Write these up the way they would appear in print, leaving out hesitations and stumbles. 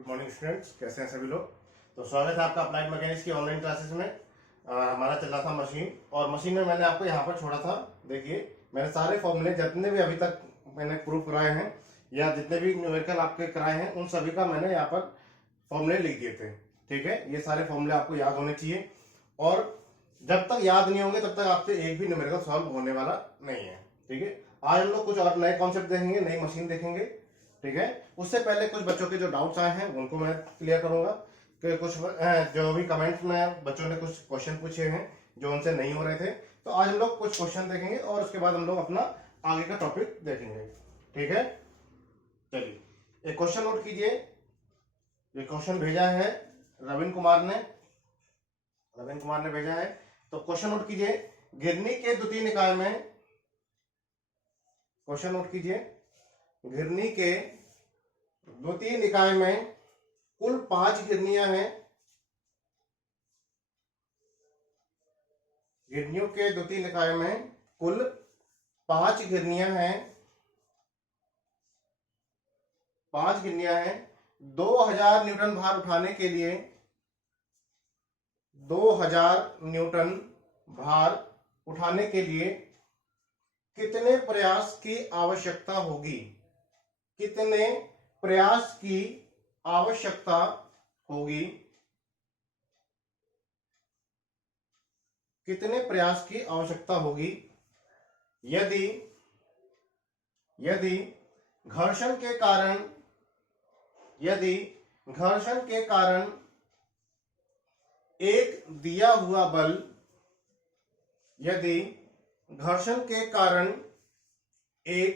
Good morning students, कैसे हैं सभी लोग। तो स्वागत है आपका अप्लाइड मैकेनिक्स की ऑनलाइन क्लासेस में। हमारा चल रहा था मशीन, और मशीन में मैंने आपको यहाँ पर छोड़ा था। देखिए, मैंने सारे फॉर्मूले जितने भी अभी तक मैंने प्रूव कराए हैं या जितने भी न्यूमेरिकल आपके कराए हैं उन सभी का मैंने यहाँ पर फॉर्मूले लिख दिए थे। ठीक है, ये सारे फॉर्मूले आपको याद होने चाहिए, और जब तक याद नहीं होंगे तब तक आपसे एक भी न्यूमेरिकल सॉल्व होने वाला नहीं है। ठीक है, आज हम लोग कुछ और नए कॉन्सेप्ट देखेंगे, नई मशीन देखेंगे। ठीक है, उससे पहले कुछ बच्चों के जो डाउट्स आए हैं उनको मैं क्लियर करूंगा कि कुछ जो भी कमेंट्स में बच्चों ने कुछ क्वेश्चन पूछे हैं जो उनसे नहीं हो रहे थे, तो आज हम लोग कुछ क्वेश्चन देखेंगे और उसके बाद हम लोग अपना आगे का टॉपिक देखेंगे। ठीक है, चलिए एक क्वेश्चन नोट कीजिए। ये क्वेश्चन भेजा है रविंद्र कुमार ने भेजा है। तो क्वेश्चन नोट कीजिए, घिरनी के द्वितीय निकाय में, क्वेश्चन नोट कीजिए, घिरनी के द्वितीय निकाय में कुल 5 घिरनियां हैं। घिरनियों के द्वितीय निकाय में कुल 5 घिरनियां हैं। 5 घिरनियां हैं। 2000 न्यूटन भार उठाने के लिए 2000 न्यूटन भार उठाने के लिए कितने प्रयास की आवश्यकता होगी? कितने प्रयास की आवश्यकता होगी? कितने प्रयास की आवश्यकता होगी यदि घर्षण के कारण एक दिया हुआ बल, यदि घर्षण के कारण एक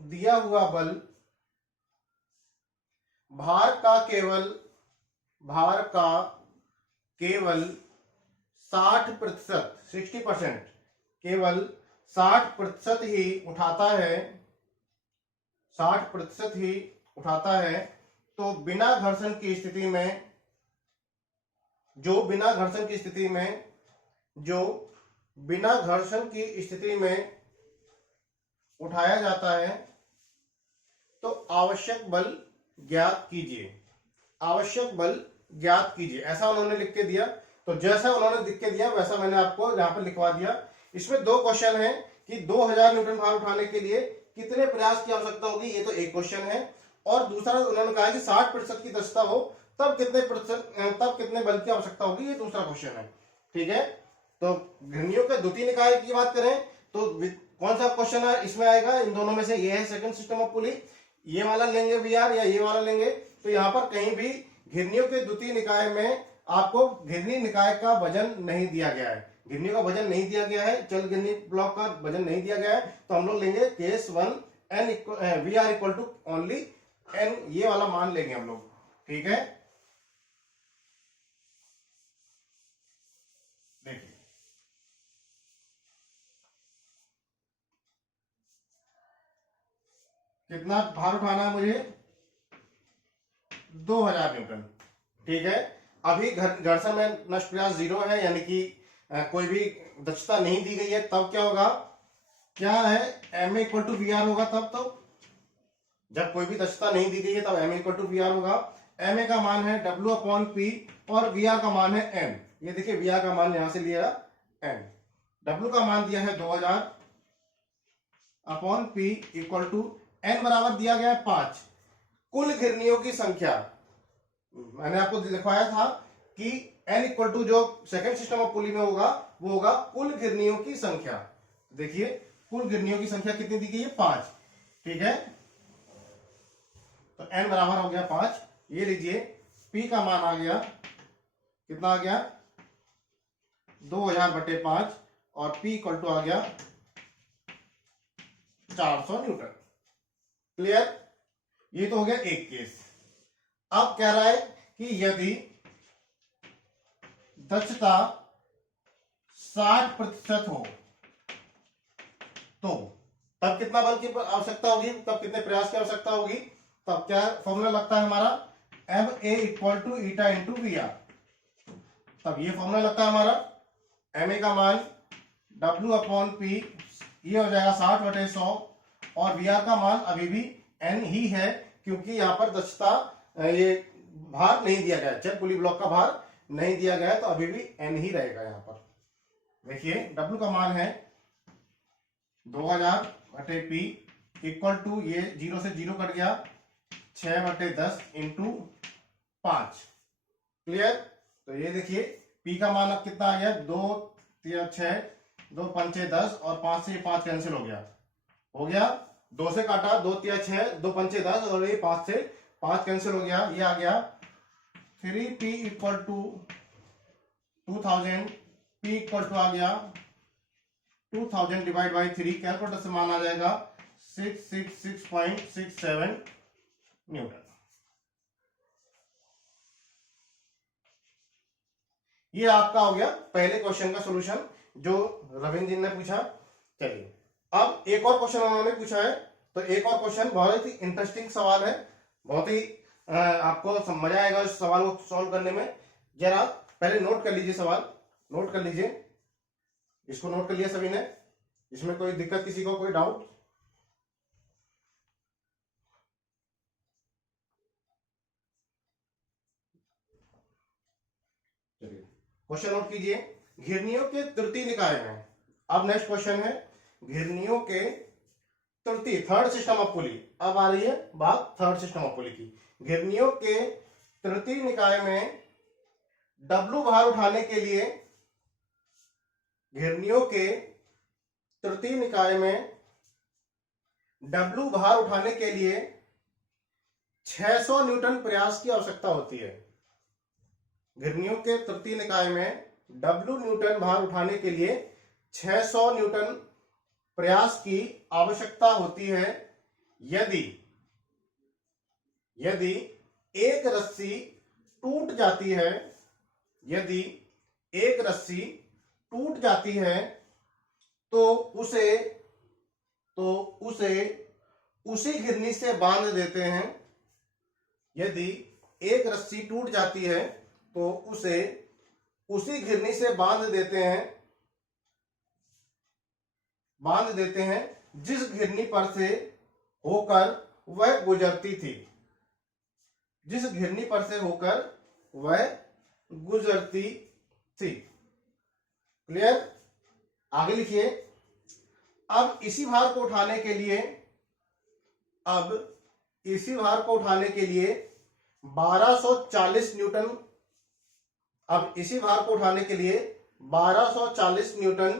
दिया हुआ बल भार का केवल 60%, 60%, केवल 60% ही उठाता है, 60% ही उठाता है, तो बिना घर्षण की स्थिति में, जो बिना घर्षण की स्थिति में उठाया जाता है, तो आवश्यक बल ज्ञात कीजिए। आवश्यक बल ज्ञात कीजिए, ऐसा उन्होंने लिख के दिया। तो जैसा उन्होंने लिख के दिया वैसा मैंने आपको यहां पर लिखवा दिया। इसमें 2 क्वेश्चन है कि 2000 न्यूटन भार उठाने के लिए कितने प्रयास की आवश्यकता होगी, ये तो एक क्वेश्चन है। और दूसरा उन्होंने कहा कि 60% की दक्षता हो तब कितने बल की आवश्यकता होगी, ये दूसरा क्वेश्चन है। ठीक है, तो घिरनियों के द्वितीय निकाय की बात करें तो कौन सा क्वेश्चन है इसमें आएगा? इन दोनों में से ये है सेकंड सिस्टम ऑफ पुली, ये वाला लेंगे वीआर या ये वाला लेंगे। तो यहाँ पर कहीं भी घिरनियों के द्वितीय निकाय में आपको घिरनी निकाय का वजन नहीं दिया गया है, घिरनियों का वजन नहीं दिया गया है, चल घिरनी ब्लॉक का वजन नहीं दिया गया है। तो हम लोग लेंगे case 1 N V R equal to only N, ये वाला मान लेंगे हम लोग। ठीक है, देखिए कितना भार उठाना है मुझे? 2000 न्यूटन। ठीक है, अभी घर्षण में नष्ट प्रयास 0 है, यानी कि कोई भी दक्षता नहीं दी गई है। तब क्या होगा? क्या है? M equal to V R होगा। तब तो जब कोई भी दक्षता नहीं दी गई है तब M equal to V R होगा। एम ए का मान है डब्ल्यू अपॉन पी और वी आर का मान है एम। ये देखिए, वी आर का मान यहां से लिया एम, डब्ल्यू का मान दिया है 2000 upon P equal to N बराबर दिया गया है 5। कुल घिरनियों की संख्या मैंने आपको लिखवाया था कि n इक्वल टू जो सेकंड सिस्टम ऑफ पुली में होगा वो होगा कुल घिरनियों की संख्या। देखिए, कुल घिरनियों की संख्या कितनी दी गई है? 5। ठीक है, तो n बराबर हो गया 5। ये लीजिए, p का मान आ गया, कितना आ गया? 2000/5 और p इक्वल टू आ गया 400 न्यूटन। क्लियर? ये तो हो गया एक केस। अब कह रहा है कि यदि दक्षता 60% हो तो तब कितना बल की आवश्यकता होगी, तब कितने प्रयास की आवश्यकता होगी? तब क्या फॉर्मूला लगता है हमारा? M A equal to eta into V R. तब ये फॉर्मूला लगता है हमारा, एम ए का मान डब्ल्यू अपॉन पी, ये हो जाएगा 60/100, और वी आर का मान अभी भी एन ही है, क्योंकि यहाँ पर दक्षता ये भार नहीं दिया गया, चल पुली ब्लॉक का भार नहीं दिया गया, तो अभी भी n ही रहेगा। यहाँ पर देखिए W का मान है 2000 बटे P इक्वल टू, ये 0 से 0 कट गया, 6 बटे 10 इंटू 5। क्लियर? तो ये देखिए P का मान अब कितना आ गया, 2 3 6, 2 5 10 और 5 से 5 कैंसिल हो गया, 2 से काटा, 2 3 6, 2 5 10 और ये 5 से 5 कैंसिल हो गया, ये आ गया 3P equal to 2000, P equal to आ गया 2000 डिवाइड बाई 3, कैलकुलेटर से मान आ जाएगा 666.67 न्यूटन। ये आपका हो गया पहले क्वेश्चन का सॉल्यूशन जो रविंद्र जी ने पूछा। चलिए अब एक और क्वेश्चन उन्होंने पूछा है, तो एक और क्वेश्चन बहुत ही इंटरेस्टिंग सवाल है, बहुत ही आपको मजा आएगा इस सवाल को सॉल्व करने में। जरा पहले नोट कर लीजिए, सवाल नोट कर लीजिए, इसको नोट कर लिया सभी ने, इसमें कोई दिक्कत, किसी को कोई डाउट? चलिए क्वेश्चन नोट कीजिए, घिरनियों के तृतीय निकाय में, अब नेक्स्ट क्वेश्चन है घिरनियों के तृतीय, थर्ड सिस्टम ऑफ पुली। अब आ रही है बात थर्ड सिस्टम ऑफ पुली की। घिरनियों के तृतीय निकाय में W भार उठाने के लिए, घिरनियों के तृतीय निकाय में W भार उठाने के लिए 600 न्यूटन प्रयास की आवश्यकता होती है। घिरनियों के तृतीय निकाय में W न्यूटन भार उठाने के लिए 600 न्यूटन प्रयास की आवश्यकता होती है यदि एक रस्सी टूट जाती है, यदि एक रस्सी टूट जाती है तो उसे उसी घिरनी से बांध देते हैं। यदि एक रस्सी टूट जाती है तो उसे उसी घिरनी से बांध देते हैं जिस घिरनी पर से होकर वह गुजरती थी, जिस घिरनी पर से होकर वह गुजरती थी। क्लियर? आगे लिखिए, अब इसी भार को उठाने के लिए 1240 न्यूटन, अब इसी भार को उठाने के लिए 1240 न्यूटन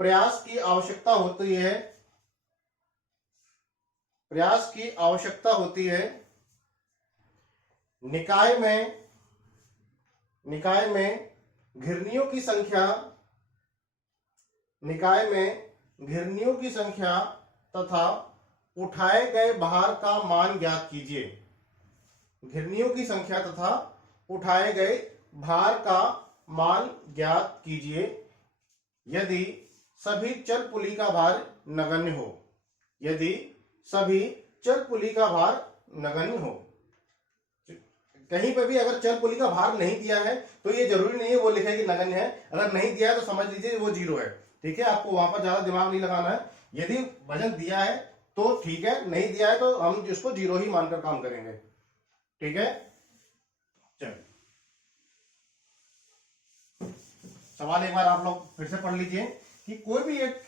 प्रयास की आवश्यकता होती है। निकाय में घिरनियों की संख्या तथा उठाए गए भार का मान ज्ञात कीजिए। घिरनियों की संख्या तथा उठाए गए भार का मान ज्ञात कीजिए यदि सभी चल पुली का भार नगण्य हो। यदि सभी चल पुली का भार नगण्य हो, कहीं पर भी अगर चल पुली का भार नहीं दिया है तो ये जरूरी नहीं है वो लिखे कि नगण्य है, अगर नहीं दिया है तो समझ लीजिए वो 0 है। ठीक है, आपको वहां पर ज्यादा दिमाग नहीं लगाना है। यदि वजन दिया है तो ठीक है, नहीं दिया है तो हम इसको 0 ही मानकर काम करेंगे। ठीक है, चलिए सवाल एक बार आप लोग फिर से पढ़ लीजिए कि कोई भी एक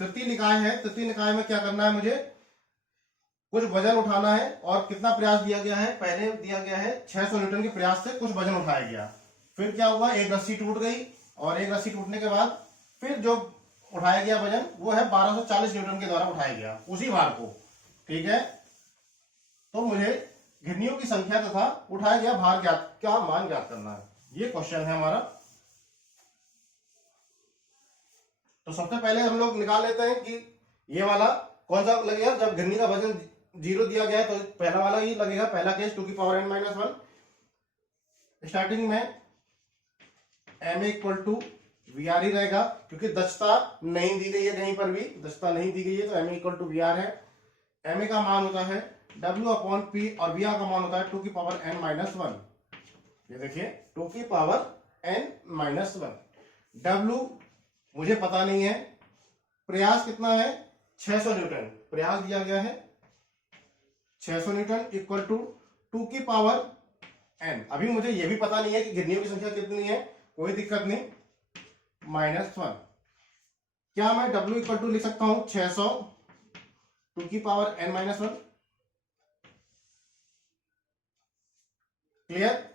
तृतीय निकाय है, तृतीय निकाय में क्या करना है, मुझे कुछ वजन उठाना है और कितना प्रयास दिया गया है, पहले दिया गया है 600 न्यूटन के प्रयास से कुछ वजन उठाया गया, फिर क्या हुआ, एक रस्सी टूट गई और एक रस्सी टूटने के बाद फिर जो उठाया गया वजन वो है 1240 न्यूटन के द्वारा उठाया गया उसी भार को। ठीक है, तो मुझे घिरनियों की संख्या तथा उठाया गया भार का मान ज्ञात करना है, ये क्वेश्चन है हमारा। तो सबसे पहले हम लोग निकाल लेते हैं कि ये वाला कौन सा लगेगा, जब घिरनी का वजन 0 दिया गया है तो पहला वाला ही लगेगा, पहला केस 2 की पावर n-1। स्टार्टिंग में m इक्वल टू VR ही रहेगा क्योंकि दक्षता नहीं दी गई है, कहीं पर भी दक्षता नहीं दी गई है, तो m इक्वल टू VR है। ma का मान होता है W अपॉन P और VR का मान होता है 2 की पावर n-1। ये देखिए 2 की पावर n-1। W मुझे पता नहीं है, प्रयास कितना है 600 न्यूटन, प्रयास दिया गया है 600 न्यूटन इक्वल टू 2 की पावर n। अभी मुझे ये भी पता नहीं है कि घिरनियों की संख्या कितनी है, कोई दिक्कत नहीं, -1। क्या मैं W इक्वल टू लिख सकता हूं 600 2 की पावर n-1। क्लियर?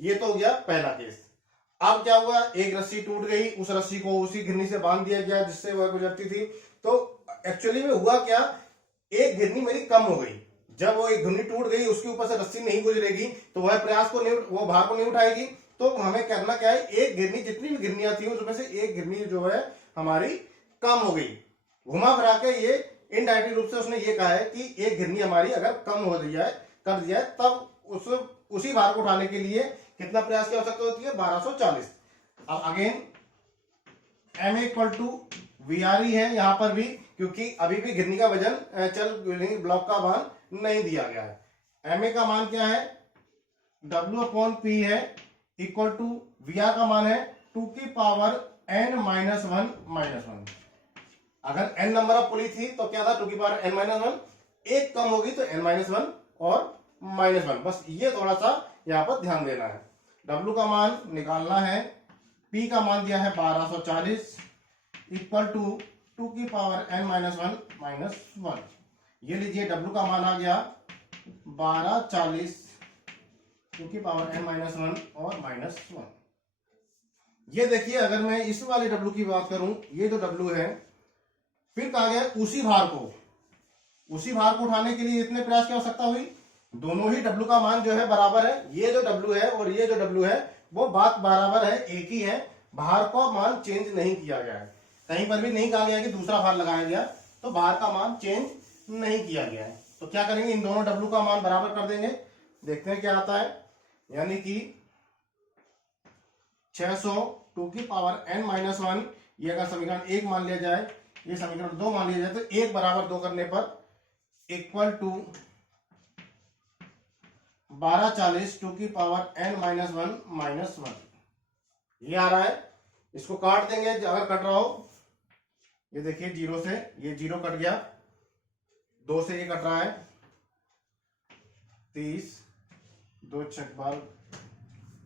ये तो हो गया पहला केस। अब क्या हुआ, एक रस्सी टूट गई, उस रस्सी को उसी घिरनी से बांध दिया गया जिससे वह गुजरती थी। तो एक्चुअली में हुआ क्या, एक घिरनी मेरी कम हो गई। जब वो एक घिरनी टूट गई, उसके ऊपर से रस्सी नहीं गुजरेगी तो वह प्रयास को नहीं, वो भार को नहीं उठाएगी। तो हमें करना क्या है, एक घिरनी, जितनी भी घिरनियां थी उसमें से एक घिरनी जो है हमारी कम हो गई। घुमा फिरा के ये इनडायरेक्टली रूप से उसने ये कहा है कि एक घिरनी हमारी अगर कम हो दिया है, कर दिया है, तब उसी भार को उठाने के लिए कितना प्रयास की आवश्यकता होती है, 1240। अब again M equal to V R ही है यहां पर भी, क्योंकि अभी भी घिरनी का वजन चल ब्लॉक का मान नहीं दिया गया है। एम ए का मान क्या है, W अपॉन पी है, इक्वल टू वी आर का मान है 2 की पावर n-1। अगर n नंबर ऑफ पुली थी तो क्या था, 2 की पावर n-1। एक कम होगी तो n-1 और -1। बस ये थोड़ा सा यहां पर ध्यान देना है। W का मान निकालना है, P का मान दिया है 1240 इक्वल टू 2 की पावर n-1। ये लीजिए W का मान आ गया 1240 2 की पावर n-1 और -1। ये देखिए, अगर मैं इस वाले W की बात करूं, ये जो W है, फिर कहा गया उसी भार को उठाने के लिए इतने प्रयास की आवश्यकता हुई। दोनों ही W का मान जो है बराबर है, ये जो W है और ये जो W है वो बात बराबर है, एक ही है। भार का मान चेंज नहीं किया गया है, कहीं पर भी नहीं कहा गया कि दूसरा भार लगाया गया, तो भार का मान चेंज नहीं किया गया है। तो क्या करेंगे, इन दोनों W का मान बराबर कर देंगे, देखते हैं क्या आता है। यानी कि 600 2 की पावर n-1, ये अगर समीकरण 1 मान लिया जाए, ये समीकरण 2 मान लिया जाए, तो 1 बराबर 2 करने पर इक्वल टू 1240 2 की पावर n-1 ये आ रहा है। इसको काट देंगे अगर कट रहा हो, ये देखिए 0 से ये 0 कट गया, 2 से ये कट रहा है 30, 2 छक 12,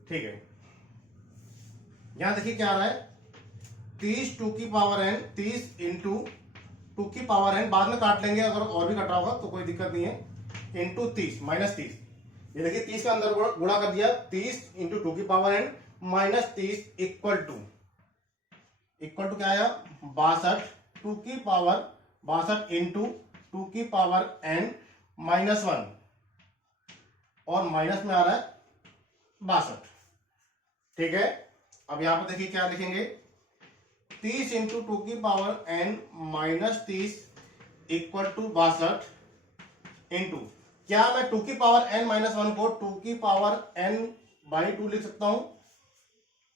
ठीक है। यहां देखिए क्या आ रहा है, 30 2 की पावर n, 30 इंटू 2 की पावर n, बाद में काट लेंगे अगर और भी कट रहा होगा तो कोई दिक्कत नहीं है, इंटू 30 -30। ये देखिए 30 का अंदर गुणा कर दिया, 30 इंटू 2 की पावर n -30 इक्वल टू क्या आया, 62 2 की पावर 62 इंटू 2 की पावर n-1 और माइनस में आ रहा है 62, ठीक है। अब यहां पर देखिए क्या लिखेंगे, 30 इंटू 2 की power n-30 equal to 62 into, क्या मैं 2 की पावर n-1 को 2 की पावर n/2 लिख सकता हूं।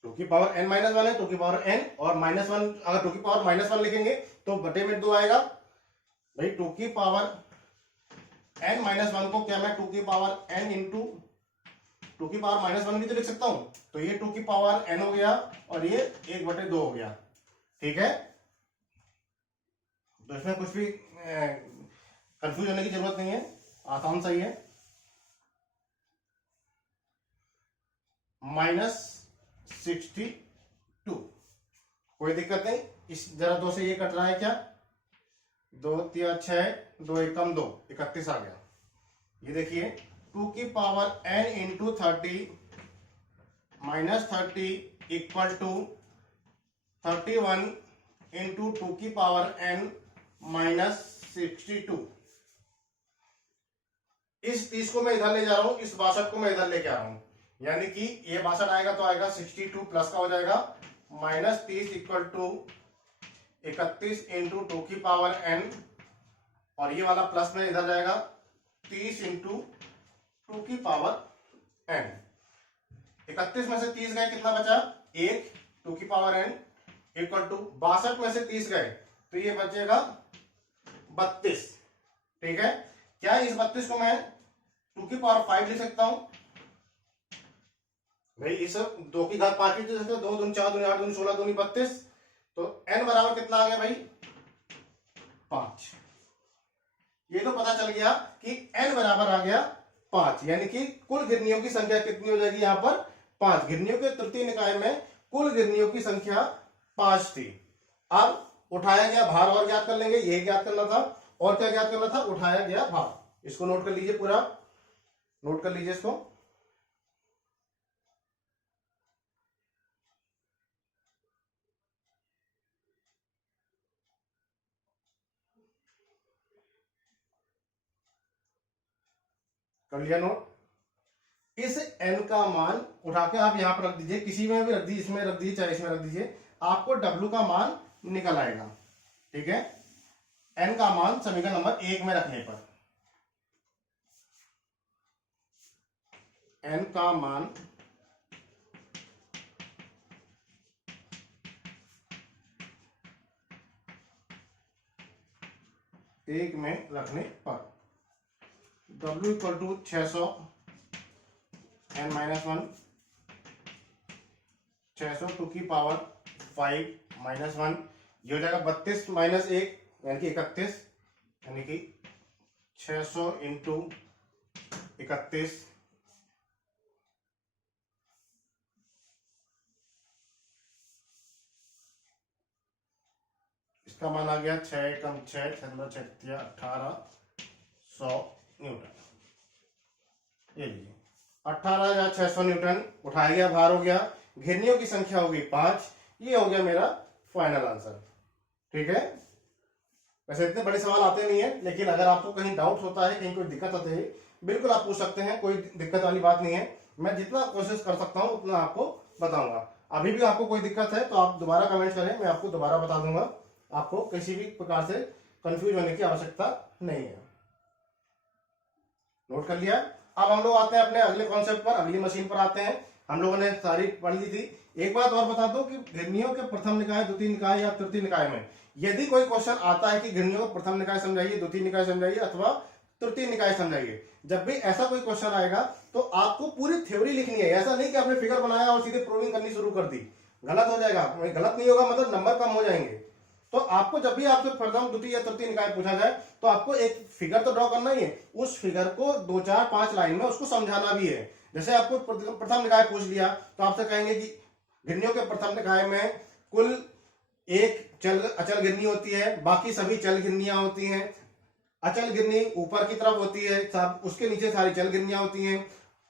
2 की पावर n-1 है, 2 की पावर n और -1, अगर 2 की पावर -1 लिखेंगे तो बटे में 2 आएगा भाई। 2 की पावर n-1 को क्या मैं 2 की पावर n इंटू 2 की पावर -1 भी तो लिख सकता हूं, तो ये 2 की पावर n हो गया और ये 1/2 हो गया, ठीक है। तो इसमें कुछ भी कंफ्यूज होने की जरूरत नहीं है, आसान सही है। -62, कोई दिक्कत नहीं। इस जरा 2 से ये कट रहा है, क्या 2 3 6, 2 1 2, 31 आ गया। ये देखिए 2 की power n into 30 -30 equal to 31 into 2 की पावर n -62। इस 30 को मैं इधर ले जा रहा हूं, इस 62 को मैं इधर लेके आ रहा हूं, यानी कि ये 62 आएगा तो आएगा 62 प्लस का हो जाएगा -30 इक्वल टू 31 इंटू 2 की पावर n, और ये वाला प्लस में इधर जाएगा 30 इंटू 2 की पावर n। 31 में से 30 गए, कितना बचा 1, 2 की पावर n इक्वल टू 62 में से 30 गए तो ये बचेगा 32, ठीक है। क्या इस 32 को मैं 2 की पावर 5 लिख सकता हूं भाई, इस 2 की घात 5 लिख सकते हो, 2 दूनी 4 दूनी 8 दूनी 16 दूनी 32, तो n बराबर कितना आ गया भाई 5। ये तो पता चल गया कि n बराबर आ गया 5, यानी कि कुल घिरनियों की संख्या कितनी हो जाएगी यहाँ पर 5। घिरनियों के तृतीय निकाय में कुल घिरनियों की संख्या 5 थी। अब उठाया गया भार और ज्ञात कर लेंगे, ये ज्ञात करना था और क्या ज्ञात करना था, उठाया गया भार। इसको नोट कर लीजिए, पूरा नोट कर लीजिए इसको। कर लिया नोट। इस n का मान उठा के आप यहां पर रख दीजिए, किसी में भी रख दीजिए, इसमें रख दीजिए चाहे इसमें रख दीजिए, आपको w का मान निकल आएगा। ठीक है, n का मान समीकरण नंबर 1 में रखने पर n का मान एक में रखने पर w equal to 600 n minus 1, 600 two की पावर 5 माइनस 1, ये हो जाएगा 32 माइनस 1 यानी कि 31, यानी कि 600 इंटू 31, इसका मान आ गया 6 कम 6 6 1800 न्यूटन। ये लीजिए 18,600 न्यूटन उठाया गया, भार हो गया, घिरनियों की संख्या होगी 5। ये हो गया मेरा फाइनल आंसर। ठीक है, वैसे इतने बड़े सवाल आते नहीं है, लेकिन अगर आपको कहीं डाउट होता है, कहीं कोई दिक्कत आती है, बिल्कुल आप पूछ सकते हैं, कोई दिक्कत वाली बात नहीं है। मैं जितना कोशिश कर सकता हूं उतना आपको बताऊंगा। अभी भी आपको कोई दिक्कत है तो आप दोबारा कमेंट करें, मैं आपको दोबारा बता दूंगा। आपको किसी भी प्रकार से कंफ्यूज होने की आवश्यकता नहीं है। नोट कर लिया। अब हम लोग आते हैं अपने अगले कॉन्सेप्ट पर, अगली मशीन पर आते हैं। हम लोगों ने सारी पढ़ ली थी। एक बात और बता दो कि घिरनियों के प्रथम निकाय, द्वितीय निकाय या तृतीय निकाय में यदि कोई क्वेश्चन आता है कि घिरनियों का प्रथम निकाय समझाइए, द्वितीय निकाय समझाइए अथवा तृतीय निकाय समझाइए, जब भी ऐसा कोई क्वेश्चन आएगा तो आपको पूरी थ्योरी लिखनी है। ऐसा नहीं कि आपने फिगर बनाया और सीधे प्रूविंग करनी शुरू कर दी, गलत हो जाएगा। गलत नहीं होगा मतलब नंबर कम हो जाएंगे। तो आपको जब भी आपसे प्रथम, द्वितीय या तृतीय निकाय पूछा जाए तो आपको एक फिगर तो ड्रॉ करना ही है, उस फिगर को 2 4 5 लाइन में उसको समझाना भी है। जैसे आपको प्रथम निकाय पूछ लिया तो आपसे कहेंगे कि घिरनियों के प्रथम निकाय में कुल एक अचल गिरनी होती है, बाकी सभी चल गिरनियां होती हैं। अचल गिरनी ऊपर की तरफ होती है, उसके नीचे सारी चल गिरनियां होती हैं।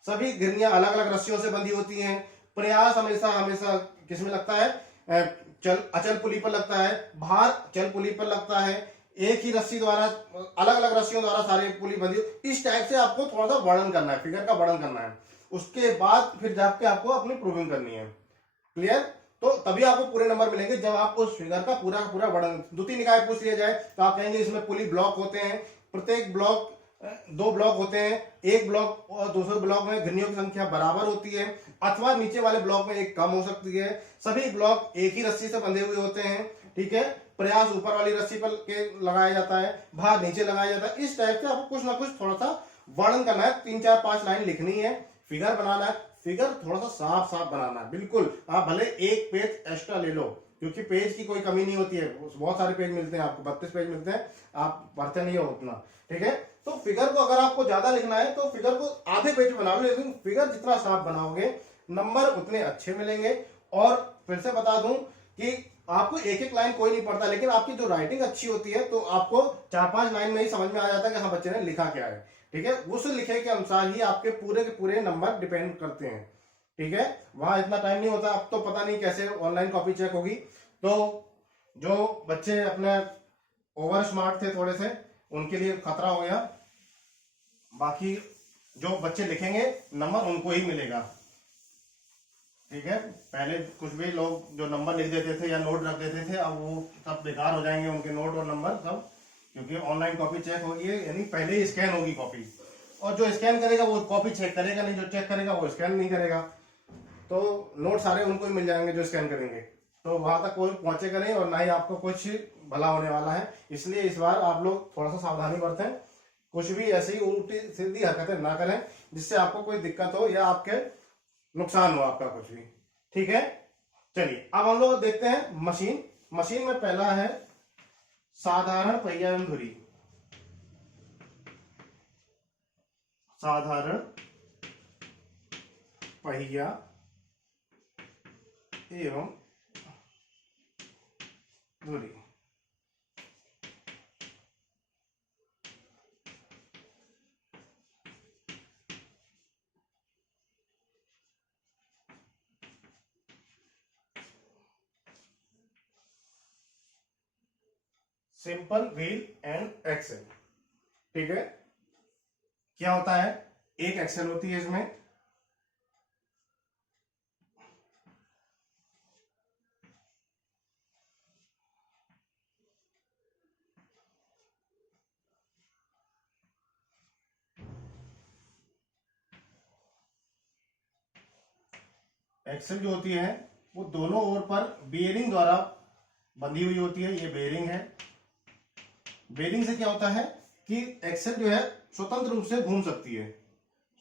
सभी गिरनियां अलग अलग रस्सियों से बंधी होती हैं। प्रयास हमेशा हमेशा किसमें लगता है, अचल पुली पर लगता है, भार चल पुली पर लगता है। एक ही रस्सी द्वारा, अलग अलग रस्सियों द्वारा सारी पुली बंधी। इस टाइप से आपको थोड़ा सा वर्णन करना है, फिगर का वर्णन करना है। उसके बाद फिर जाके आपको अपनी प्रूविंग करनी है। क्लियर? तो तभी आपको पूरे नंबर मिलेंगे जब आप उस फिगर का पूरा पूरा वर्णन। द्वितीय निकाय पूछ लिया जाए तो आप कहेंगे इसमें पुली ब्लॉक होते हैं, प्रत्येक ब्लॉक 2 ब्लॉक होते हैं, एक ब्लॉक और दूसरे ब्लॉक में घिरनियों की संख्या बराबर होती है, अथवा नीचे वाले ब्लॉक में एक कम हो सकती है। सभी ब्लॉक एक ही रस्सी से बंधे हुए होते हैं। ठीक है, प्रयास ऊपर वाली रस्सी पर के लगाया जाता है, भार नीचे लगाया जाता है। इस टाइप से आपको कुछ ना कुछ थोड़ा सा वर्णन करना है, 3 4 5 लाइन लिखनी है, फिगर बनाना है। फिगर थोड़ा सा साफ साफ बनाना है, बिल्कुल। आप भले एक पेज एक्स्ट्रा ले लो, क्योंकि पेज की कोई कमी नहीं होती है, बहुत सारे पेज मिलते हैं आपको, 32 पेज मिलते हैं, आप पढ़ते नहीं हो उतना। ठीक है, तो फिगर को अगर आपको ज्यादा लिखना है तो फिगर को आधे पेज बना लो, लेकिन फिगर जितना साफ बनाओगे नंबर उतने अच्छे मिलेंगे। और फिर से बता दूं कि आपको एक एक लाइन कोई नहीं पढ़ता, लेकिन आपकी जो राइटिंग अच्छी होती है तो आपको 4 5 लाइन में ही समझ में आ जाता है कि हाँ बच्चे ने लिखा क्या है। ठीक है, उस लिखे के अनुसार ही आपके पूरे के पूरे नंबर डिपेंड करते हैं। ठीक है, वहां इतना टाइम नहीं होता। अब तो पता नहीं कैसे ऑनलाइन कॉपी चेक होगी, तो जो बच्चे अपने ओवर स्मार्ट थे थोड़े से, उनके लिए खतरा हो गया। बाकी जो बच्चे लिखेंगे नंबर उनको ही मिलेगा। ठीक है, पहले कुछ भी लोग जो नंबर लिख देते थे या नोट रख देते थे, अब वो सब बेकार हो जाएंगे, उनके नोट और नंबर सब, क्योंकि ऑनलाइन कॉपी चेक होगी, यानी पहले ही स्कैन होगी कॉपी, और जो स्कैन करेगा वो कॉपी चेक करेगा नहीं, जो चेक करेगा वो स्कैन नहीं करेगा। तो नोट सारे उनको ही मिल जाएंगे जो स्कैन करेंगे, तो वहां तक कोई पहुंचेगा नहीं और ना ही आपको कुछ भला होने वाला है। इसलिए इस बार आप लोग थोड़ा सा सावधानी बरतें, कुछ भी ऐसी ही उल्टी सीधी हरकतें ना करें जिससे आपको कोई दिक्कत हो या आपके नुकसान हो आपका कुछ भी। ठीक है, चलिए अब हम लोग देखते हैं मशीन। मशीन में पहला है साधारण पहिया एवं धुरी। साधारण पहिया एवं धुरी। Simple wheel and axle. ठीक है, क्या होता है, एक एक्सेल होती है इसमें, एक्सेल जो होती है वो दोनों ओर पर बेयरिंग द्वारा बंधी हुई होती है। ये बेयरिंग है। बेयरिंग से क्या होता है कि एक्सेल जो है स्वतंत्र रूप से घूम सकती है,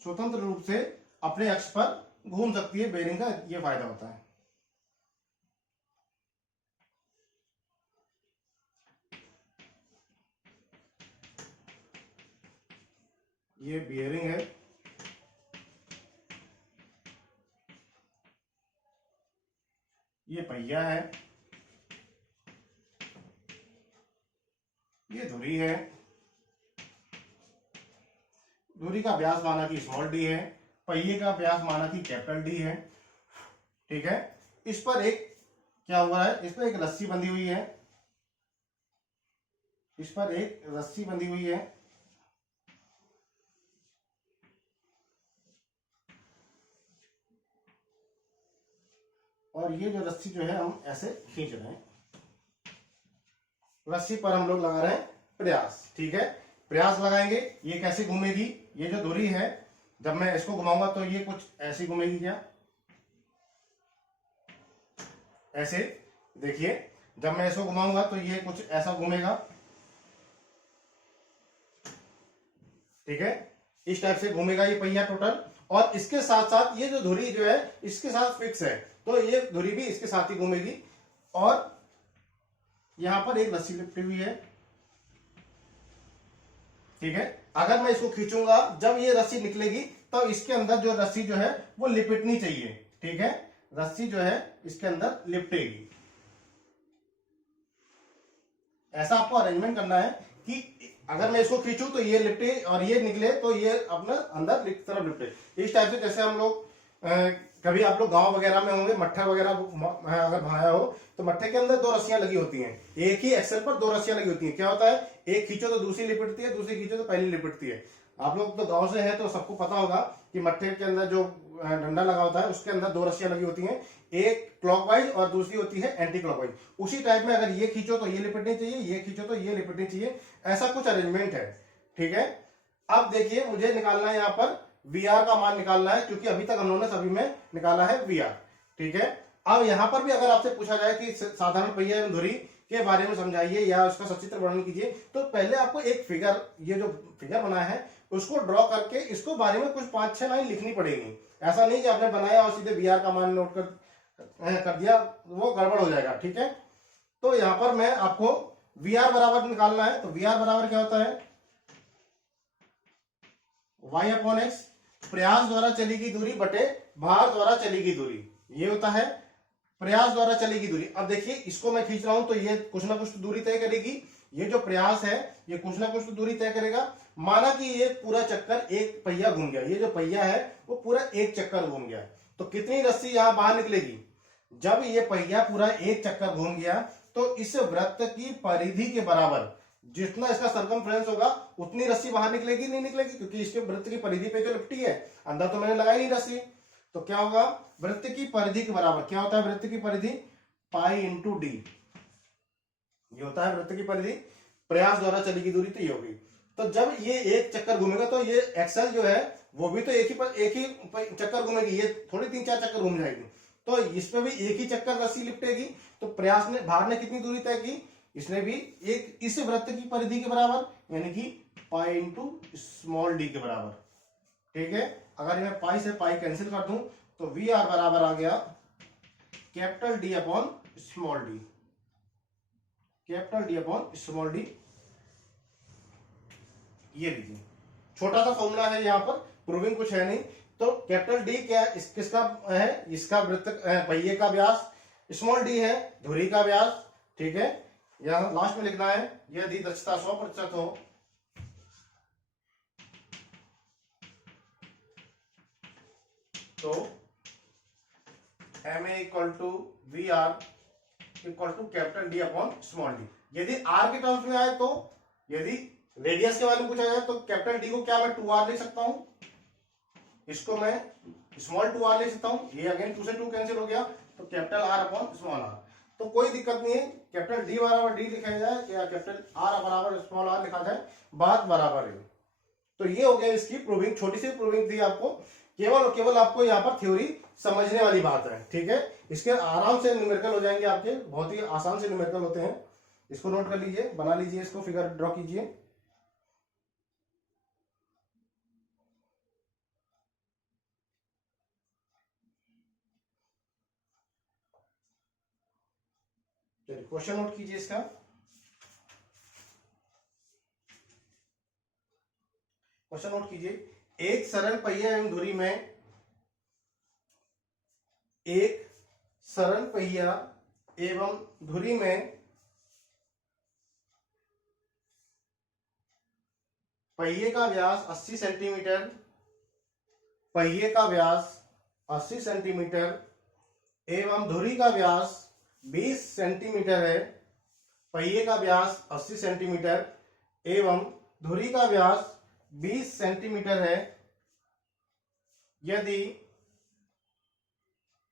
स्वतंत्र रूप से अपने अक्ष पर घूम सकती है। बेयरिंग का ये फायदा होता है। ये बेयरिंग है। ये पहिया है। ये धुरी है। धुरी का व्यास माना कि स्मॉल डी है, पहिए का व्यास माना कि कैपिटल डी है। ठीक है, इस पर एक क्या हुआ है, इस पर एक रस्सी बंधी हुई है, इस पर एक रस्सी बंधी हुई है। और ये जो रस्सी जो है हम ऐसे खींच रहे हैं, रस्सी पर हम लोग लगा रहे हैं प्रयास। ठीक है, प्रयास लगाएंगे। ये कैसे घूमेगी, ये जो धुरी है जब मैं इसको घुमाऊंगा तो ये कुछ ऐसी घूमेगी, क्या ऐसे, देखिए जब मैं इसको घुमाऊंगा तो ये कुछ ऐसा घूमेगा। ठीक है, इस टाइप से घूमेगा ये पहिया टोटल। और इसके साथ साथ ये जो धुरी जो है इसके साथ फिक्स है, तो ये धुरी भी इसके साथ ही घूमेगी। और यहां पर एक रस्सी लिपटी हुई है। ठीक है, अगर मैं इसको खींचूंगा, जब ये रस्सी निकलेगी तो इसके अंदर जो रस्सी जो है वो लिपटनी चाहिए। ठीक है, रस्सी जो है इसके अंदर लिपटेगी। ऐसा आपको अरेंजमेंट करना है कि अगर मैं इसको खींचूं तो ये लिपटे और ये निकले तो ये अपना अंदर तरफ लिपटे। इस टाइप से जैसे हम लोग कभी आप लोग गांव वगैरह में होंगे, मट्ठा वगैरह अगर भाया हो तो मट्ठे के अंदर दो रस्सियां लगी होती हैं। एक ही एक्सेल पर दो रस्सियां लगी होती हैं। क्या होता है, एक खींचो तो दूसरी लिपटती है, दूसरी खींचो तो पहली लिपटती है। आप लोग तो गांव से हैं तो सबको पता होगा कि मट्ठे के अंदर जो डंडा लगा होता है उसके अंदर दो रस्सियां लगी होती हैं, एक क्लॉकवाइज और दूसरी होती है एंटी क्लॉकवाइज। उसी टाइप में अगर ये खींचो तो ये लिपटनी चाहिए, ये खींचो तो ये लिपटनी चाहिए। ऐसा कुछ अरेंजमेंट है। ठीक है, अब देखिए मुझे निकालना है यहाँ पर VR का मान निकालना है, क्योंकि अभी तक हम लोगों ने सभी में निकाला है VR। ठीक है, अब यहां पर भी अगर आपसे पूछा जाए कि साधारण पहिया एवं धुरी के बारे में समझाइए या उसका सचित्र वर्णन कीजिए, तो पहले आपको एक फिगर, ये जो फिगर बनाया है उसको ड्रॉ करके इसको बारे में कुछ 5-6 लाइन लिखनी पड़ेगी। ऐसा नहीं कि आपने बनाया और सीधे VR का मान नोट कर दिया, वो गड़बड़ हो जाएगा। ठीक है, तो यहां पर मैं आपको VR बराबर निकालना है। तो VR बराबर क्या होता है, y/x, प्रयास द्वारा चली गई दूरी बटे भार द्वारा चली गई दूरी। ये होता है प्रयास द्वारा चली गई दूरी। अब देखिए इसको मैं खींच रहा हूं तो ये कुछ ना कुछ तो दूरी तय करेगी। ये जो प्रयास है ये कुछ ना कुछ तो दूरी तय करेगा। माना कि ये पूरा चक्कर एक पहिया घूम गया, ये जो पहिया है वो पूरा एक चक्कर घूम गया, तो कितनी रस्सी यहां बाहर निकलेगी। जब ये पहिया पूरा एक चक्कर घूम गया तो इस वृत्त की परिधि के बराबर जितना इसका सरकमफ्रेंस होगा उतनी रस्सी बाहर निकलेगी, नहीं निकलेगी, क्योंकि इसके वृत्त की परिधि पे जो लिपटी है, अंदर तो मैंने लगाई नहीं रस्सी। तो क्या होगा, वृत्त की परिधि के बराबर क्या होता है, वृत्त की परिधि पाई इंटू डी। ये होता है वृत्त की परिधि। प्रयास द्वारा चली गई दूरी तो ये होगी। तो जब ये एक चक्कर घूमेगा तो ये एक्सेल जो है वो भी तो एक ही चक्कर घूमेगी, ये थोड़ी 3-4 चक्कर घूम जाएगी। तो इस पे भी एक ही चक्कर रस्सी लिपटेगी। तो प्रयास ने, भार ने कितनी दूरी तय की, इसने भी एक इस वृत्त की परिधि के बराबर यानी कि पाई इंटू स्मॉल डी के बराबर। ठीक है, अगर मैं पाई से पाई कैंसिल कर दूं तो VR बराबर आ गया capital D upon small D, capital D upon small D. ये लीजिए, छोटा सा फॉर्मूला है यहाँ पर, प्रूविंग कुछ है नहीं। तो कैपिटल डी क्या है, किसका है, इसका वृत्त पहिए का व्यास, स्मॉल डी है धुरी का व्यास, ठीक है। यहां लास्ट में लिखना है यदि दक्षता 100% हो तो M A equal to V R equal to capital D upon small D. यदि आर के टर्म्स में आए तो, यदि रेडियस के बारे में पूछा जाए तो कैपिटल डी को क्या मैं 2r लिख सकता हूं, इसको मैं स्मॉल 2r लिख सकता हूं, ये अगेन 2 से 2 कैंसिल हो गया, तो capital R upon small R. तो कोई दिक्कत नहीं है, कैपिटल डी बराबर डी लिखा जाए या कैपिटल आर बराबर स्मॉल आर लिखा जाए, बात बराबर है। तो ये हो गया इसकी प्रूविंग, छोटी सी प्रूविंग थी आपको, केवल और केवल आपको यहाँ पर थ्योरी समझने वाली बात है, ठीक है। इसके आराम से न्यूमेरिकल हो जाएंगे आपके, बहुत ही आसान से न्यूमेरिकल होते हैं। इसको नोट कर लीजिए, बना लीजिए, इसको फिगर ड्रॉ कीजिए। क्वेश्चन नोट कीजिए इसका। क्वेश्चन नोट कीजिए, एक सरल पहिया एवं धुरी में, एक सरल पहिया एवं धुरी में पहिए का व्यास 80 सेंटीमीटर, पहिए का व्यास 80 सेंटीमीटर एवं धुरी का व्यास 20 सेंटीमीटर है। पहिए का व्यास 80 सेंटीमीटर एवं धुरी का व्यास 20 सेंटीमीटर है। यदि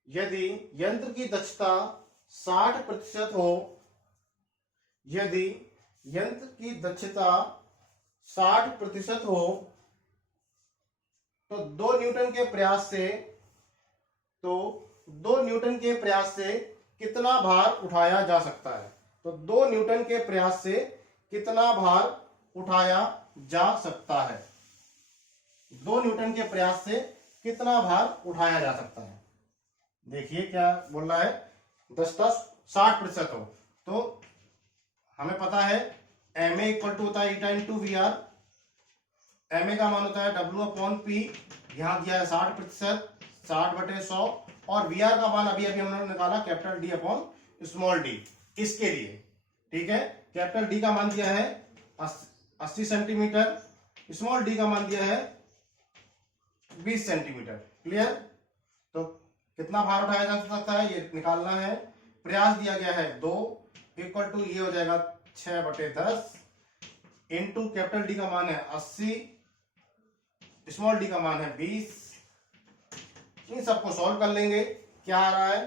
यदि यंत्र की दक्षता 60% हो, यदि यंत्र की दक्षता 60% हो तो 2 न्यूटन के प्रयास से, तो 2 न्यूटन के प्रयास से कितना भार उठाया जा सकता है। तो 2 न्यूटन के प्रयास से कितना भार उठाया जा सकता है, 2 न्यूटन के प्रयास से कितना भार उठाया जा सकता है। देखिए क्या बोल रहा है, दक्षता 60% हो, तो हमें पता है एम ए इक्वल टू होता है eta into V R. M A का मान होता है डब्ल्यू अपॉन पी, यहां दिया है 60%, 60/100, और वी आर का मान अभी अभी हमने निकाला capital D upon small D, इसके लिए, ठीक है। कैपिटल डी का मान दिया है 80 सेंटीमीटर, स्मॉल डी का मान दिया है 20 सेंटीमीटर। क्लियर। तो कितना भार उठाया जा सकता है ये निकालना है। प्रयास दिया गया है 2 इक्वल टू, ये हो जाएगा 6/10 इंटू कैपिटल डी का मान है 80, स्मॉल डी का मान है 20। इन सबको सॉल्व कर लेंगे, क्या आ रहा है,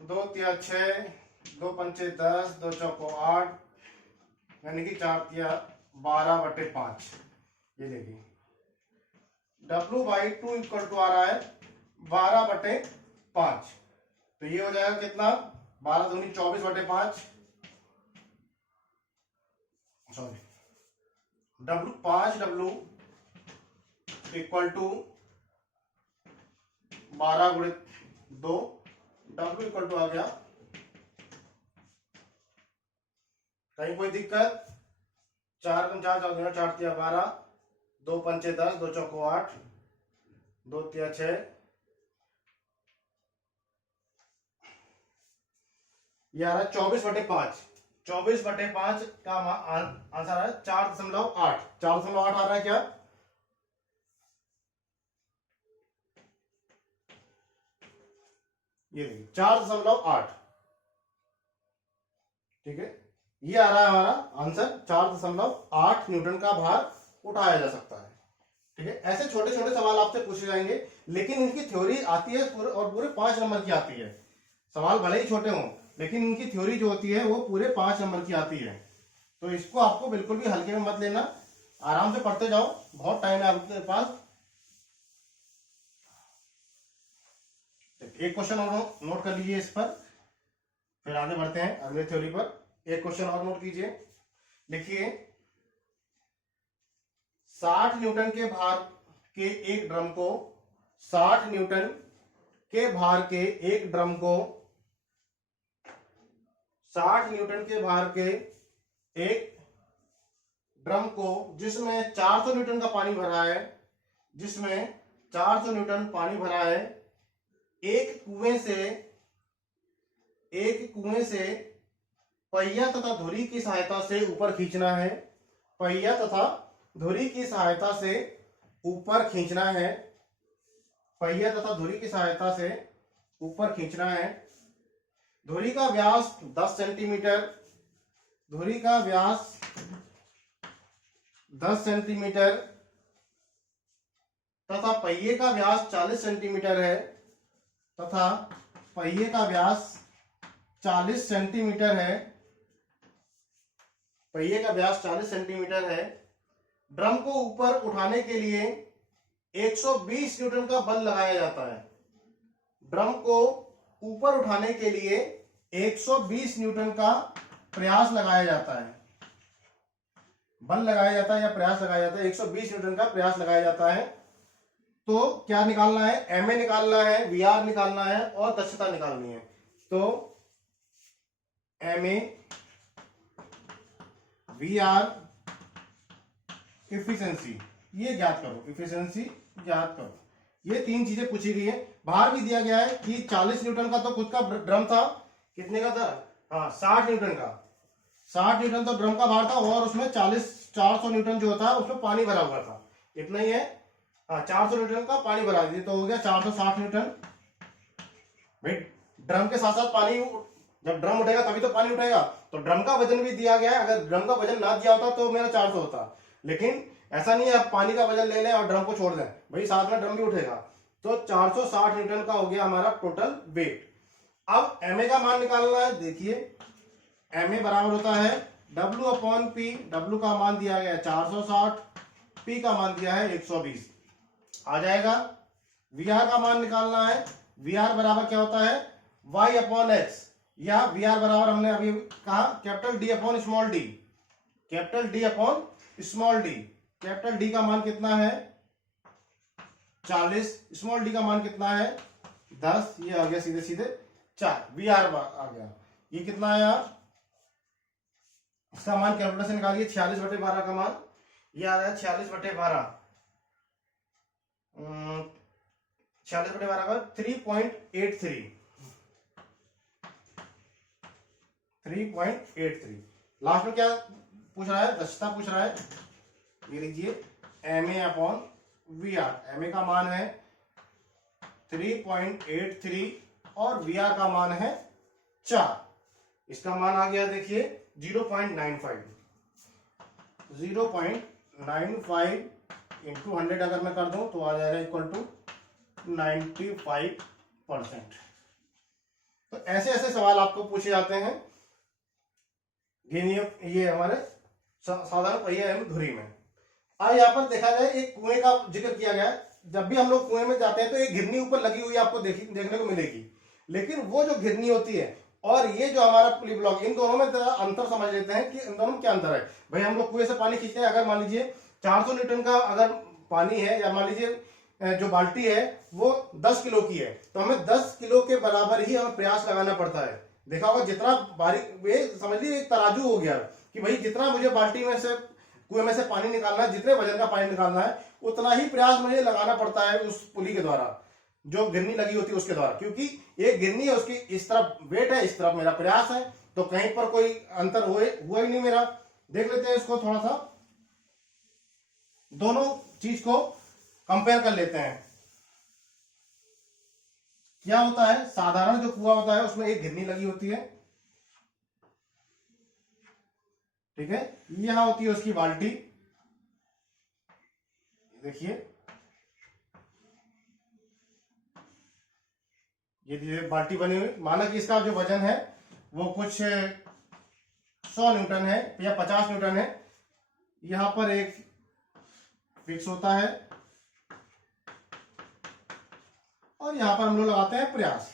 2 तिया 6, 2 पंचे 10, 2 चौको 8, यानी कि 4 तिया 12/5। ये देखिए W/2 इक्वल टू आ रहा है 12/5। तो ये हो जाएगा कितना, 12 दूनी 24/5, sorry W equal to 12/2, W equal to आ गया। कहीं कोई दिक्कत, 4 पंचा 4 तिया 12, 2 पंचे 10, 2 चौको 8, 2 तिया 6, ये आ रहा है 24/5। 24/5 का आंसर है 4.8। 4.8 आ रहा है क्या, ये देखिए 4.8, ठीक है। ये आ रहा है हमारा आंसर, 4.8 न्यूटन का भार उठाया जा सकता है, ठीक है। ऐसे छोटे छोटे सवाल आपसे पूछे जाएंगे, लेकिन इनकी थ्योरी आती है पूरे 5 नंबर की आती है। सवाल भले ही छोटे हों, लेकिन इनकी थ्योरी जो होती है वो पूरे 5 नंबर की आती है। तो इसको आपको बिल्कुल भी हल्के में मत लेना, आराम से पढ़ते जाओ, बहुत टाइम है आपके पास। एक क्वेश्चन और नोट कर लीजिए इस पर, फिर आगे बढ़ते हैं अगले थ्योरी पर। एक क्वेश्चन और नोट कीजिए, लिखिए 60 न्यूटन के भार के एक ड्रम को, 60 न्यूटन के भार के एक ड्रम को, 60 न्यूटन के भार के एक ड्रम को जिसमें 400 न्यूटन का पानी भरा है, जिसमें 400 न्यूटन पानी भरा है, एक कुएं से पहिया तथा धुरी की सहायता से ऊपर खींचना है। पहिया तथा धुरी की सहायता से ऊपर खींचना है। पहिया तथा धुरी की सहायता से ऊपर खींचना है। धुरी का व्यास 10 सेंटीमीटर, धुरी का व्यास 10 सेंटीमीटर तथा पहिए का व्यास 40 सेंटीमीटर है, तथा पहिए का व्यास 40 सेंटीमीटर है। पहिए का व्यास 40 सेंटीमीटर है। ड्रम को ऊपर उठाने के लिए 120 न्यूटन का बल लगाया जाता है। ड्रम को ऊपर उठाने के लिए 120 न्यूटन का प्रयास लगाया जाता है। बल लगाया जाता है या प्रयास लगाया जाता है, 120 न्यूटन का प्रयास लगाया जाता है। तो क्या निकालना है? एमए निकालना है, वीआर निकालना है और दक्षता निकालनी है। तो एमए, वीआर, इफिशिएंसी ये ज्ञात करो, इफिशिएंसी ज्ञात करो। ये तीन चीजें पूछी गई है। भार भी दिया गया है कि 40 न्यूटन का तो खुद का ड्रम था, कितने का था? हाँ 60 न्यूटन का, 60 न्यूटन तो ड्रम का भार था और उसमें 400 न्यूटन जो होता है उसमें पानी भरा हुआ था, इतना ही है। हाँ 400 न्यूटन का पानी भरा दीजिए तो हो गया 460 न्यूटन। भाई ड्रम के साथ साथ पानी, जब ड्रम उठेगा तभी तो पानी उठेगा, तो ड्रम का वजन भी दिया गया है। अगर ड्रम का वजन ना दिया होता तो मेरा 400 होता, लेकिन ऐसा नहीं है आप पानी का वजन ले लें और ड्रम को छोड़ दें, भाई साथ में ड्रम भी उठेगा। तो 460 न्यूटन का हो गया हमारा टोटल वेट। अब एमए का मान निकालना है। देखिए एमए बराबर होता है W अपॉन P। W का मान दिया गया है 460, P का मान दिया है 120, आ जाएगा। VR का मान निकालना है। VR बराबर क्या होता है? Y अपॉन X, या VR बराबर हमने अभी कहा capital D upon small D. Capital D upon small D. Capital D का मान कितना है? 40। स्मॉल d का मान कितना है? 10। ये आ गया सीधे सीधे 4। VR आ गया। ये कितना आया? इसका मान कैलकुलेटर से निकालिए। 46/12 का मान ये आ रहा है 46/12। 46/12 का 3.83। 3.83। लास्ट में क्या पूछ रहा है? दक्षता पूछ रहा है। ये लीजिए एमए अपॉन वीआर। एमए का मान है 3.83 और वीआर का मान है 4। इसका मान आ गया देखिए 0.95। 0.95 इंटू 100 अगर मैं कर दूं तो आ जाएगा इक्वल टू 95%। तो ऐसे ऐसे सवाल आपको पूछे जाते हैं ये हमारे साधारण पहिया एवं धुरी में। अब यहाँ पर देखा जाए एक कुएं का जिक्र किया गया है। जब भी हम लोग कुएं में जाते हैं तो एक घिरनी ऊपर लगी हुई आपको देखने को मिलेगी, लेकिन वो जो घिरनी होती है और ये जो हमारा पुली ब्लॉक, इन दोनों में अंतर समझ लेते हैं कि इन दोनों में क्या अंतर है। भाई हम लोग कुएं से पानी खींचते हैं, अगर मान लीजिए 400 न्यूटन का अगर पानी है, या मान लीजिए जो बाल्टी है वो 10 किलो की है, तो हमें 10 किलो के बराबर ही हमें प्रयास लगाना पड़ता है। देखा होगा जितना बारीक, ये समझ लीजिए एक तराजू हो गया कि भाई जितना मुझे बाल्टी में से कुएं में से पानी निकालना है, जितने वजन का पानी निकालना है, उतना ही प्रयास मुझे लगाना पड़ता है उस पुली के द्वारा, जो गिरनी लगी होती है उसके द्वारा। क्योंकि एक गिरनी है, उसकी इस तरफ वेट है, इस तरफ मेरा प्रयास है, तो कहीं पर कोई अंतर हुआ ही नहीं मेरा। देख लेते हैं इसको थोड़ा सा, दोनों चीज को कंपेयर कर लेते हैं। क्या होता है? साधारण जो कुआं होता है उसमें एक गिरनी लगी होती है, ठीक है। यहां होती है उसकी बाल्टी, देखिए ये बाल्टी बनी हुई। माना कि इसका जो वजन है वो कुछ 100 न्यूटन है या 50 न्यूटन है। यहां पर एक फिक्स होता है और यहां पर हम लोग लगाते हैं प्रयास,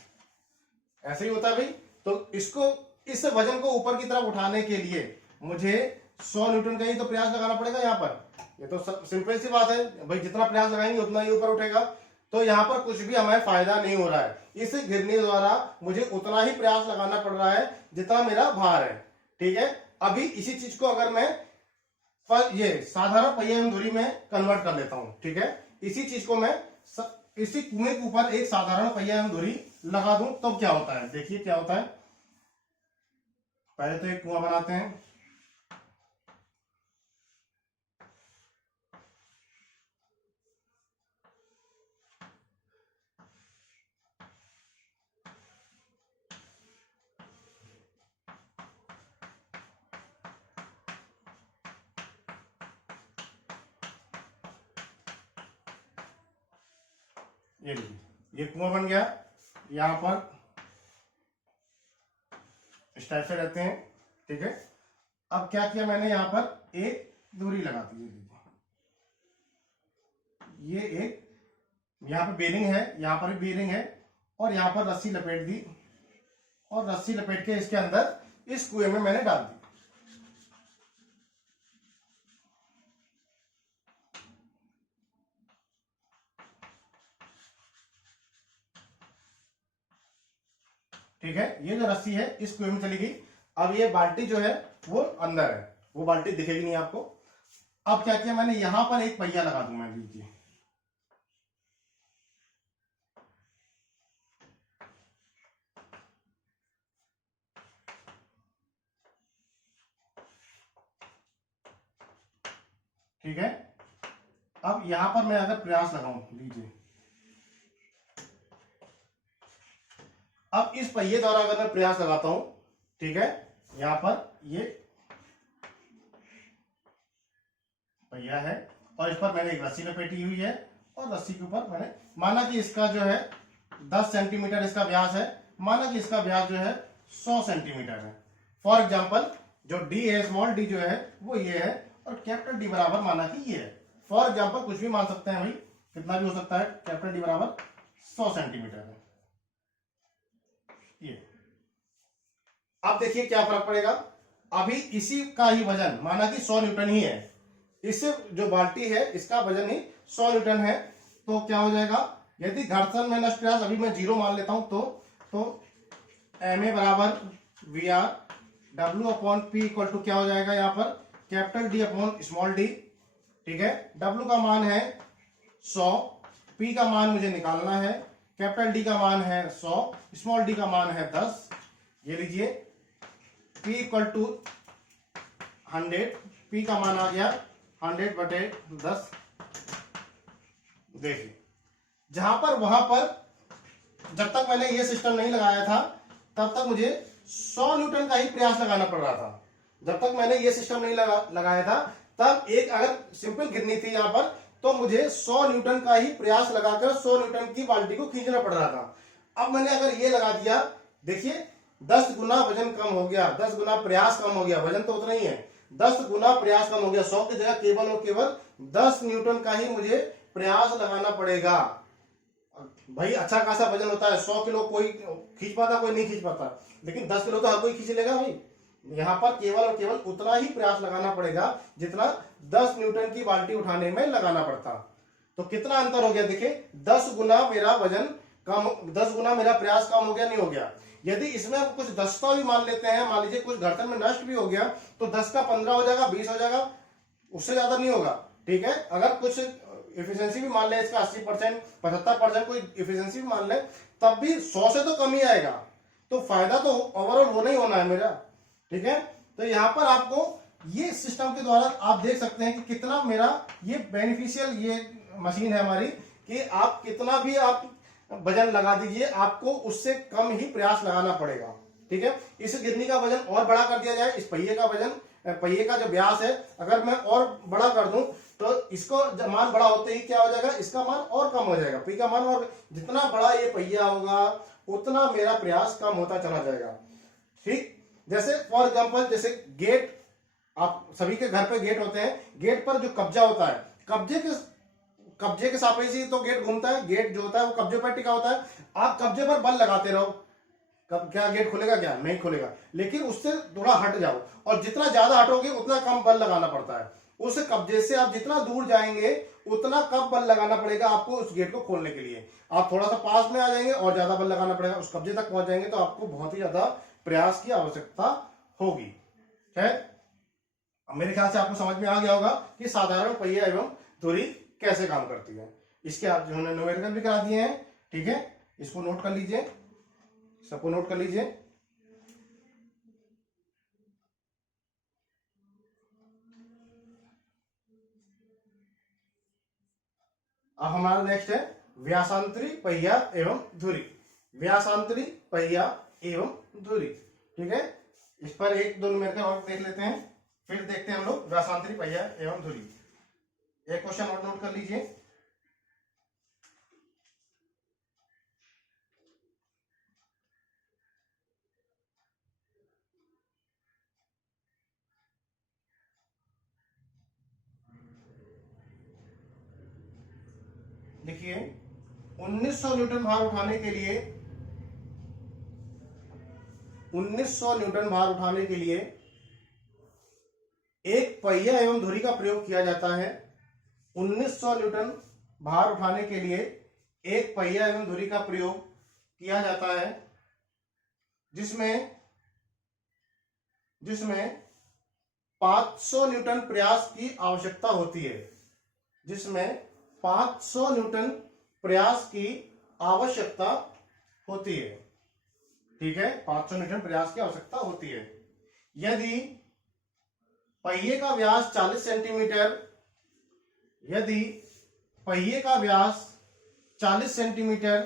ऐसे ही होता है भाई। तो इसको, इस वजन को ऊपर की तरफ उठाने के लिए मुझे 100 न्यूटन का ही तो प्रयास लगाना पड़ेगा यहाँ पर। ये तो सिंपल सी बात है भाई, जितना प्रयास लगाएंगे उतना ही ऊपर उठेगा। तो यहाँ पर कुछ भी हमें फायदा नहीं हो रहा है। इस गिरनी द्वारा मुझे उतना ही प्रयास लगाना पड़ रहा है जितना मेरा भार है, ठीक है। अभी इसी चीज को अगर मैं पर ये साधारण पहिया एवं धुरी में कन्वर्ट कर लेता हूं, ठीक है। इसी चीज को मैं इसी कुएं के ऊपर एक साधारण पहिया एवं धुरी लगा दूं तो क्या होता है, देखिए क्या होता है। पहले तो एक कुआं बनाते हैं, ये लीजिए ये कुआं बन गया। यहां पर इस टाइप से रहते हैं, ठीक है। अब क्या किया मैंने, यहां पर एक दूरी लगा दी, ये एक यहां पर बेरिंग है, यहां पर भी बेरिंग है, और यहां पर रस्सी लपेट दी, और रस्सी लपेट के इसके अंदर इस कुएं में मैंने डाल दी। ठीक है, ये जो रस्सी है इस कुएं में चली गई। अब ये बाल्टी जो है वो अंदर है, वो बाल्टी दिखेगी नहीं आपको। अब क्या किया मैंने, यहां पर एक पहिया लगा दूं मैं, लीजिए ठीक है। अब यहां पर मैं अगर प्रयास लगाऊं, लीजिए अब इस पहिए द्वारा अगर मैं प्रयास लगाता हूं, ठीक है, यहां पर ये पहिया है और इस पर मैंने एक रस्सी लपेटी हुई है, और रस्सी के ऊपर मैंने माना कि इसका जो है 10 सेंटीमीटर इसका व्यास है, माना कि इसका व्यास जो है 100 सेंटीमीटर है। फॉर एग्जाम्पल जो डी है, स्मॉल डी जो है वो ये है, और कैपिटल डी बराबर माना कि ये है। फॉर एग्जाम्पल कुछ भी मान सकते हैं भाई, कितना भी हो सकता है। कैपिटल डी बराबर 100 सेंटीमीटर है ये। अब देखिए क्या फर्क पड़ेगा, अभी इसी का ही वजन माना कि 100 न्यूटन ही है, इससे जो बाल्टी है इसका वजन ही 100 न्यूटन है। तो क्या हो जाएगा, यदि घर्षण में नष्ट प्रयास अभी मैं 0 मान लेता हूं तो एम ए बराबर V R W upon P equal to क्या हो जाएगा, यहां पर capital D upon small D, ठीक है। डब्ल्यू का मान है 100, पी का मान मुझे निकालना है, कैपिटल डी का मान है 100, स्मॉल डी का मान है 10। ये लीजिए P इक्वल टू 100, P का मान आ गया 100/10। देखिए जहां पर वहां पर जब तक मैंने ये सिस्टम नहीं लगाया था तब तक मुझे 100 न्यूटन का ही प्रयास लगाना पड़ रहा था। जब तक मैंने ये सिस्टम नहीं लगाया था तब एक अगर सिंपल गिरनी थी यहां पर तो मुझे 100 न्यूटन का ही प्रयास लगाकर 100 न्यूटन की बाल्टी को खींचना पड़ रहा था। अब मैंने अगर ये लगा दिया, देखिए 10 गुना वजन कम हो गया, 10 गुना प्रयास कम हो गया, वजन तो उतना ही है, 10 गुना प्रयास कम हो गया। 100 की जगह केवल और केवल 10 न्यूटन का ही मुझे प्रयास लगाना पड़ेगा। भाई अच्छा खासा वजन होता है, 100 किलो कोई खींच पाता, कोई नहीं खींच पाता, लेकिन 10 किलो तो हर कोई खींच लेगा भाई। यहां पर केवल और केवल उतना ही प्रयास लगाना पड़ेगा जितना 10 न्यूटन की बाल्टी उठाने में लगाना पड़ता। तो कितना अंतर हो गया, देखिए 10 गुना मेरा वजन कम, 10 गुना मेरा प्रयास कम हो गया, नहीं हो गया। यदि इसमें हम कुछ दस्ता भी मान लेते हैं, मान लीजिए कुछ घर्षण में नष्ट भी हो गया, तो 10 का 15 हो जाएगा, 20 हो जाएगा, उससे ज्यादा नहीं होगा, ठीक है। अगर कुछ इफिशियंसी भी मान ले इसका 80%, 75% कोई इफिशियंसी भी मान ले, तब भी 100 से तो कम ही आएगा। तो फायदा तो ओवरऑल होना ही होना है मेरा, ठीक है। तो यहां पर आपको ये सिस्टम के द्वारा आप देख सकते हैं कि कितना मेरा ये बेनिफिशियल ये मशीन है हमारी, कि आप कितना भी आप वजन लगा दीजिए, आपको उससे कम ही प्रयास लगाना पड़ेगा, ठीक है। इस गिरनी का वजन और बड़ा कर दिया जाए, इस पहिए का वजन, पहिए का जो व्यास है अगर मैं और बड़ा कर दूं तो इसको मान बड़ा होते ही क्या हो जाएगा, इसका मान और कम हो जाएगा, पी का मान, और जितना बड़ा ये पहिया होगा उतना मेरा प्रयास कम होता चला जाएगा, ठीक। जैसे फॉर एग्जाम्पल जैसे गेट, आप सभी के घर पे गेट होते हैं, गेट पर जो कब्जा होता है, कब्जे के सापेक्ष ही तो गेट घूमता है, गेट जो होता है वो कब्जे पर टिका होता है। आप कब्जे पर बल लगाते रहो, कब क्या गेट खुलेगा, क्या नहीं खुलेगा, लेकिन उससे थोड़ा हट जाओ, और जितना ज्यादा हटोगे उतना कम बल लगाना पड़ता है। उस कब्जे से आप जितना दूर जाएंगे उतना कम बल लगाना पड़ेगा आपको उस गेट को खोलने के लिए। आप थोड़ा सा पास में आ जाएंगे और ज्यादा बल लगाना पड़ेगा, उस कब्जे तक पहुंच जाएंगे तो आपको बहुत ही ज्यादा प्रयास की आवश्यकता होगी, है। अब मेरे ख्याल से आपको समझ में आ गया होगा कि साधारण पहिया एवं धुरी कैसे काम करती है। इसके आप जो है न्यूमेरिकल भी करा दिए हैं, ठीक है, इसको नोट कर लीजिए, सबको नोट कर लीजिए। अब हमारा नेक्स्ट है व्यासांतरी पहिया एवं धुरी। व्यासांतरी पहिया एवं धुरी, ठीक है, इस पर एक दो न्यूमेरिकल और देख लेते हैं, फिर देखते हैं हम लोग व्यासांतरी पहिया एवं धुरी। एक क्वेश्चन और नोट कर लीजिए। देखिए 1900 न्यूटन भार उठाने के लिए 1900 न्यूटन भार उठाने के लिए एक पहिया एवं धुरी का प्रयोग किया जाता है। 1900 न्यूटन भार उठाने के लिए एक पहिया एवं धुरी का प्रयोग किया जाता है, जिसमें 500 न्यूटन प्रयास की आवश्यकता होती है। जिसमें 500 न्यूटन प्रयास की आवश्यकता होती है, ठीक है, 500 न्यूटन प्रयास की आवश्यकता होती है। यदि पहिए का व्यास 40 सेंटीमीटर, यदि पहिए का व्यास 40 सेंटीमीटर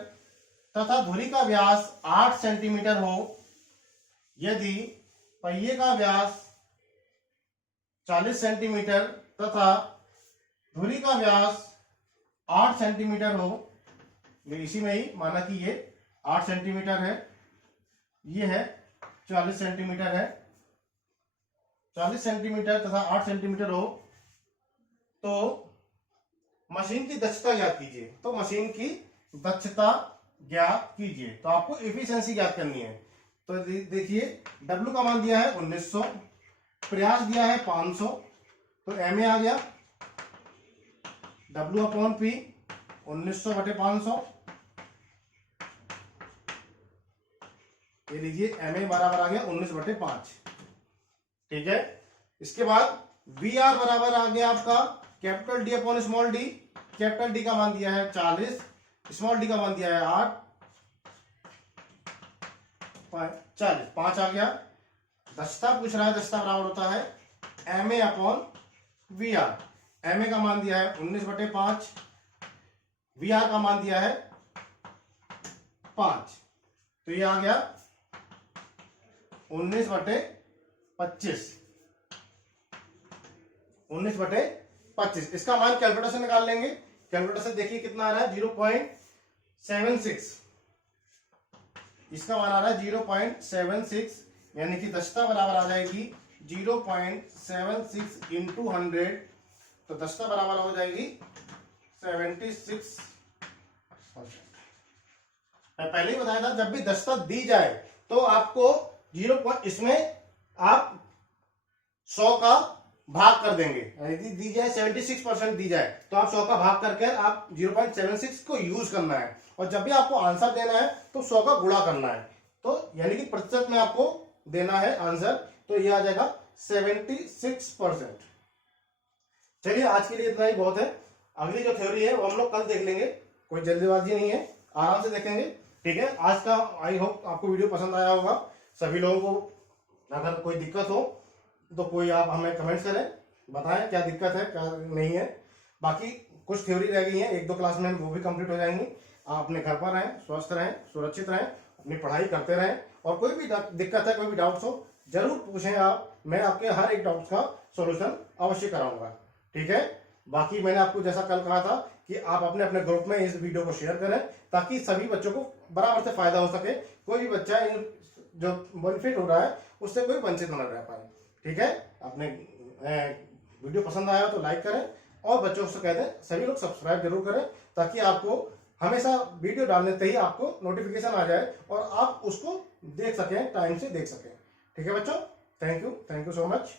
तथा धुरी का व्यास 8 सेंटीमीटर हो, यदि पहिए का व्यास 40 सेंटीमीटर तथा धुरी का व्यास 8 सेंटीमीटर हो, इसी में ही माना कि ये 8 सेंटीमीटर है, ये है 40 सेंटीमीटर है, 40 सेंटीमीटर तथा 8 सेंटीमीटर हो, तो मशीन की दक्षता ज्ञात कीजिए। तो मशीन की दक्षता ज्ञात कीजिए, तो आपको एफिशिएंसी ज्ञात करनी है। तो देखिए W का मान दिया है 1900, प्रयास दिया है 500, तो MA आ गया W/P 1900/500। ये लीजिए MA बराबर आ गया 19/5, ठीक है। इसके बाद VR बराबर आ गया आपका कैपिटल D/स्मॉल d। कैपिटल D का मान दिया है 40, स्मॉल d का मान दिया है 8, 40, 5 आ गया। दक्षता पूछ रहा है, दक्षता बराबर होता है MA/VR। MA का मान दिया है 19/5, VR का मान दिया है 5, तो ये आ गया 19/25। 19/25 इसका मान कैलकुलेटर से निकाल लेंगे। कैलकुलेटर से देखिए कितना आ रहा है 0.76, इसका मान आ रहा है 0.76, यानी कि दक्षता बराबर आ जाएगी 0.76 इंटू 100, तो दक्षता बराबर हो जाएगी 76। मैं पहले ही बताया था, जब भी दक्षता दी जाए तो आपको इसमें आप 100 का भाग कर देंगे। यदि दी जाए 76% दी जाए तो आप 100 का भाग करके आप 0.76 को यूज करना है, और जब भी आपको आंसर देना है तो 100 का गुणा करना है, तो यानी कि प्रतिशत में आपको देना है आंसर, तो ये आ जाएगा 76%। चलिए आज के लिए इतना ही बहुत है। अगली जो थ्योरी है वो हम लोग कल देख लेंगे, कोई जल्दीबाजी नहीं है, आराम से देखेंगे, ठीक है। आज का आई होप आपको वीडियो पसंद आया होगा। सभी लोगों को अगर कोई दिक्कत हो तो कोई आप हमें कमेंट्स करें, बताएं क्या दिक्कत है क्या नहीं है। बाकी कुछ थ्योरी रह गई है, 1-2 क्लास में वो भी कंप्लीट हो जाएंगी। आप अपने घर पर रहें, स्वस्थ रहें, सुरक्षित रहें, अपनी पढ़ाई करते रहें, और कोई भी दिक्कत है, कोई भी डाउट्स हो जरूर पूछें आप, मैं आपके हर एक डाउट्स का सॉल्यूशन अवश्य कराऊंगा, ठीक है। बाकी मैंने आपको जैसा कल कहा था कि आप अपने अपने ग्रुप में इस वीडियो को शेयर करें, ताकि सभी बच्चों को बराबर से फायदा हो सके, कोई भी बच्चा जो बेनिफिट हो रहा है उससे कोई वंचित न रह पाए, ठीक है। अपने वीडियो पसंद आया तो लाइक करें, और बच्चों से कह दें सभी लोग सब्सक्राइब जरूर करें, ताकि आपको हमेशा वीडियो डालने से ही आपको नोटिफिकेशन आ जाए और आप उसको देख सकें, टाइम से देख सकें, ठीक है बच्चों। Thank you so much.